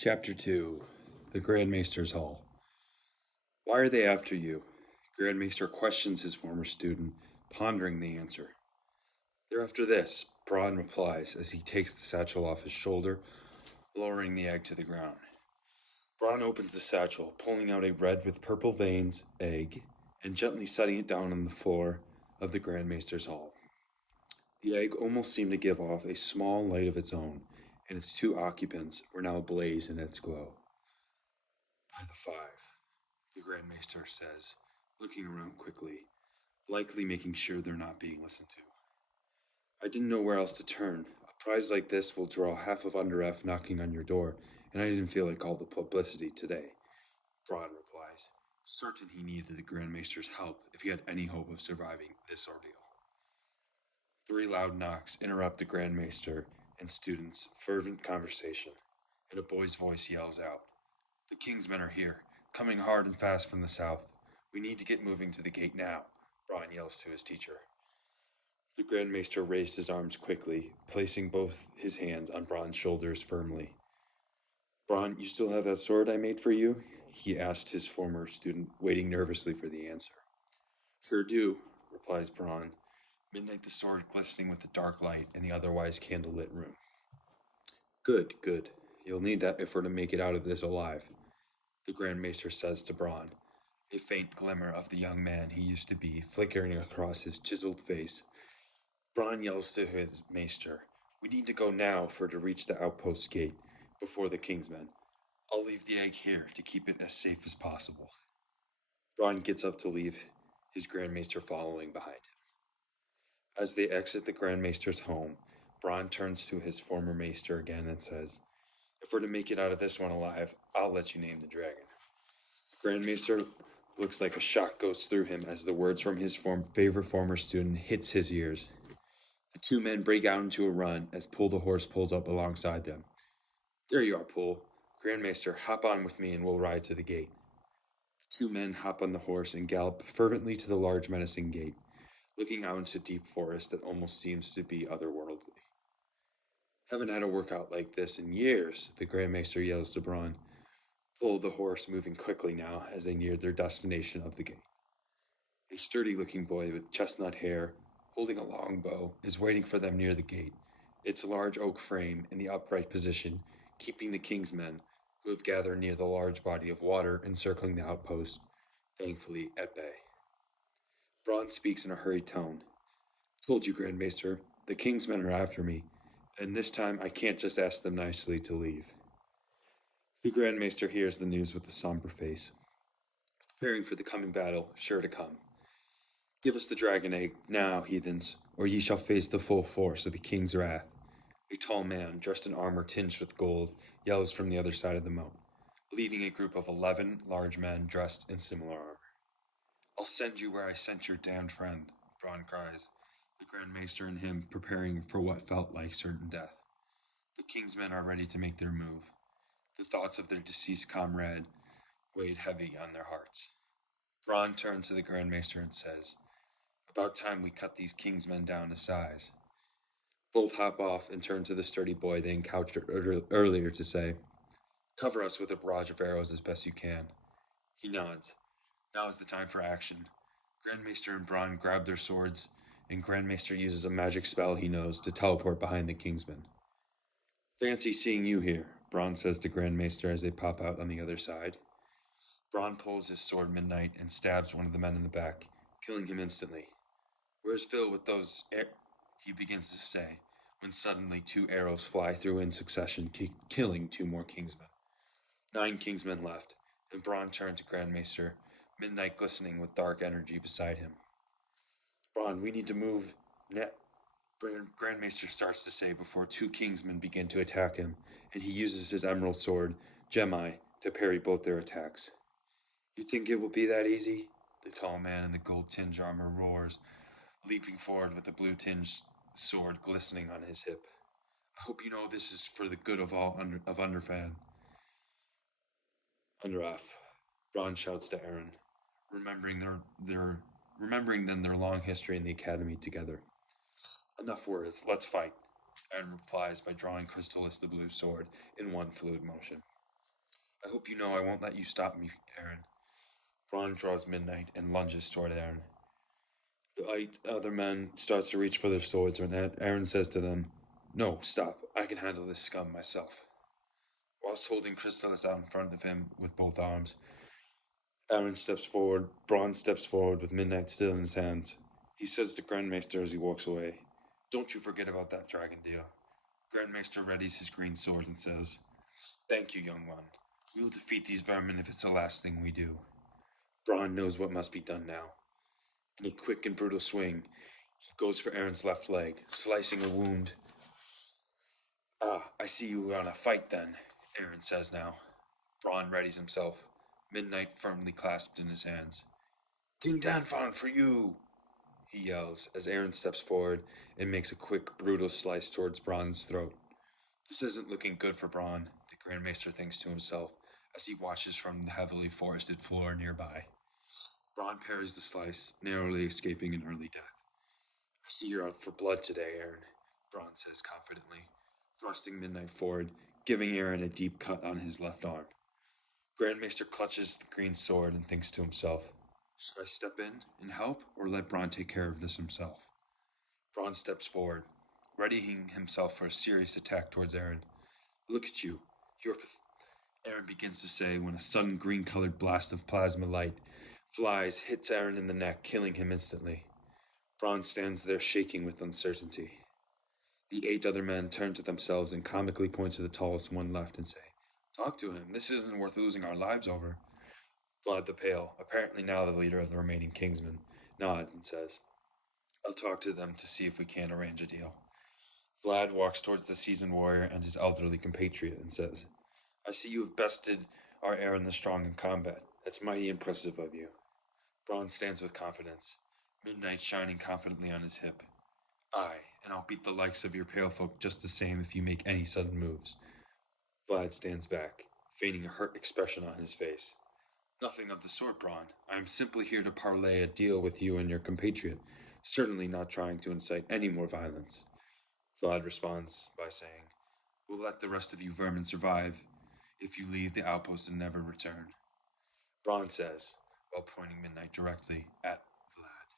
Chapter 2 The Grandmaester's Hall. Why are they after you? Grandmaester questions his former student, pondering the answer. They're after this, Braun replies as he takes the satchel off his shoulder, lowering the egg to the ground. Braun opens the satchel, pulling out a red with purple veins egg, and gently setting it down on the floor of the Grandmaester's hall. The egg almost seemed to give off a small light of its own, and its two occupants were now ablaze in its glow. By the five, the Grandmaester says, looking around quickly, likely making sure they're not being listened to. I didn't know where else to turn. A prize like this will draw half of Underaf knocking on your door, and I didn't feel like all the publicity today. Braun replies, certain he needed the Grandmaester's help if he had any hope of surviving this ordeal. Three loud knocks interrupt the Grandmaester and students' fervent conversation, and a boy's voice yells out, "The King's men are here, coming hard and fast from the south. We need to get moving to the gate now," Braun yells to his teacher. The Grandmaester raised his arms quickly, placing both his hands on Braun's shoulders firmly. "Braun, you still have that sword I made for you?" he asked his former student, waiting nervously for the answer. "Sure do," replies Braun, midnight the sword glistening with the dark light in the otherwise candlelit room. Good, good. You'll need that if we're to make it out of this alive," the Grandmaester says to Braun, a faint glimmer of the young man he used to be flickering across his chiseled face. Braun yells to his maester, "We need to go now to reach the outpost gate before the King's men. I'll leave the egg here to keep it as safe as possible." Braun gets up to leave, his Grandmaester following behind him. As they exit the Grandmaester's home, Braun turns to his former maester again and says, "If we're to make it out of this one alive, I'll let you name the dragon." The Grandmaester looks like a shock goes through him as the words from his favorite former student hits his ears. The two men break out into a run as Pull the horse pulls up alongside them. "There you are, Pull. Grandmaester, hop on with me and we'll ride to the gate." The two men hop on the horse and gallop fervently to the large menacing gate, looking out into deep forest that almost seems to be otherworldly. "Haven't had a workout like this in years," the Grandmaester yells to Braun, Pull the horse moving quickly now as they neared their destination of the gate. A sturdy-looking boy with chestnut hair, holding a long bow, is waiting for them near the gate, its large oak frame in the upright position, keeping the King's men, who have gathered near the large body of water encircling the outpost, thankfully at bay. Braun speaks in a hurried tone. "Told you, Grandmaester, the King's men are after me, and this time I can't just ask them nicely to leave." The Grandmaester hears the news with a somber face, preparing for the coming battle, sure to come. "Give us the dragon egg now, heathens, or ye shall face the full force of the King's wrath," a tall man, dressed in armor tinged with gold, yells from the other side of the moat, leading a group of 11 large men dressed in similar armor. "I'll send you where I sent your damned friend," Braun cries, the Grandmaester and him preparing for what felt like certain death. The King's men are ready to make their move. The thoughts of their deceased comrade weighed heavy on their hearts. Braun turns to the Grandmaester and says, "About time we cut these King's men down to size." Both hop off and turn to the sturdy boy they encountered earlier to say, "Cover us with a barrage of arrows as best you can." He nods. Now is the time for action. Grandmaester and Braun grab their swords, and Grandmaester uses a magic spell he knows to teleport behind the Kingsmen. "Fancy seeing you here," Braun says to Grandmaester as they pop out on the other side. Braun pulls his sword midnight and stabs one of the men in the back, killing him instantly. "Where's Phil with those he begins to say, when suddenly 2 arrows fly through in succession, killing 2 more Kingsmen. 9 Kingsmen left, and Braun turned to Grandmaester, midnight glistening with dark energy beside him. "Braun, we need to move now," Grandmaester starts to say before 2 Kingsmen begin to attack him, and he uses his emerald sword, Gemai, to parry both their attacks. "You think it will be that easy?" the tall man in the gold-tinged armor roars, leaping forward with the blue-tinged sword glistening on his hip. "I hope you know this is for the good of all of Underaf," Braun shouts to Aaron, remembering their long history in the academy together. "Enough words, let's fight," Aaron replies by drawing Crystallis the blue sword in one fluid motion. I hope you know I won't let you stop me, Aaron. Bronn draws Midnight and lunges toward Aaron. The other men start to reach for their swords when Aaron says to them, "No, stop. I can handle this scum myself." Whilst holding Chrysalis out in front of him with both arms, Aaron steps forward. Bronn steps forward with Midnight still in his hands. He says to Grandmaester as he walks away, "Don't you forget about that dragon deal." Grandmaester readies his green sword and says, "Thank you, young one. We will defeat these vermin if it's the last thing we do." Bronn knows what must be done now. In a quick and brutal swing, he goes for Aaron's left leg, slicing a wound. "Ah, I see you want to fight then," Aaron says now. Bronn readies himself, Midnight firmly clasped in his hands. "King Danfon for you!" he yells as Aaron steps forward and makes a quick, brutal slice towards Bronn's throat. This isn't looking good for Bronn, the Grandmaester thinks to himself as he watches from the heavily forested floor nearby. Bronn parries the slice, narrowly escaping an early death. "I see you're out for blood today, Aaron," Bronn says confidently, thrusting Midnight forward, giving Aaron a deep cut on his left arm. Grandmaester clutches the green sword and thinks to himself, should I step in and help, or let Bronn take care of this himself? Bronn steps forward, readying himself for a serious attack towards Aaron. "Look at you. You're Aaron begins to say when a sudden green-colored blast of plasma light flies, hits Aaron in the neck, killing him instantly. Bronn stands there shaking with uncertainty. The 8 other men turn to themselves and comically point to the tallest one left and say, "Talk to him. This isn't worth losing our lives over." Vlad the Pale, apparently now the leader of the remaining Kingsmen, nods and says, "I'll talk to them to see if we can arrange a deal." Vlad walks towards the seasoned warrior and his elderly compatriot and says, "I see you have bested our Aaron the Strong in combat. That's mighty impressive of you." Bronn stands with confidence, Midnight shining confidently on his hip. "Aye, and I'll beat the likes of your pale folk just the same if you make any sudden moves." Vlad stands back, feigning a hurt expression on his face. "Nothing of the sort, Bronn. I am simply here to parlay a deal with you and your compatriot, certainly not trying to incite any more violence." Vlad responds by saying, "We'll let the rest of you vermin survive if you leave the outpost and never return." Bronn says, while pointing Midnight directly at Vlad.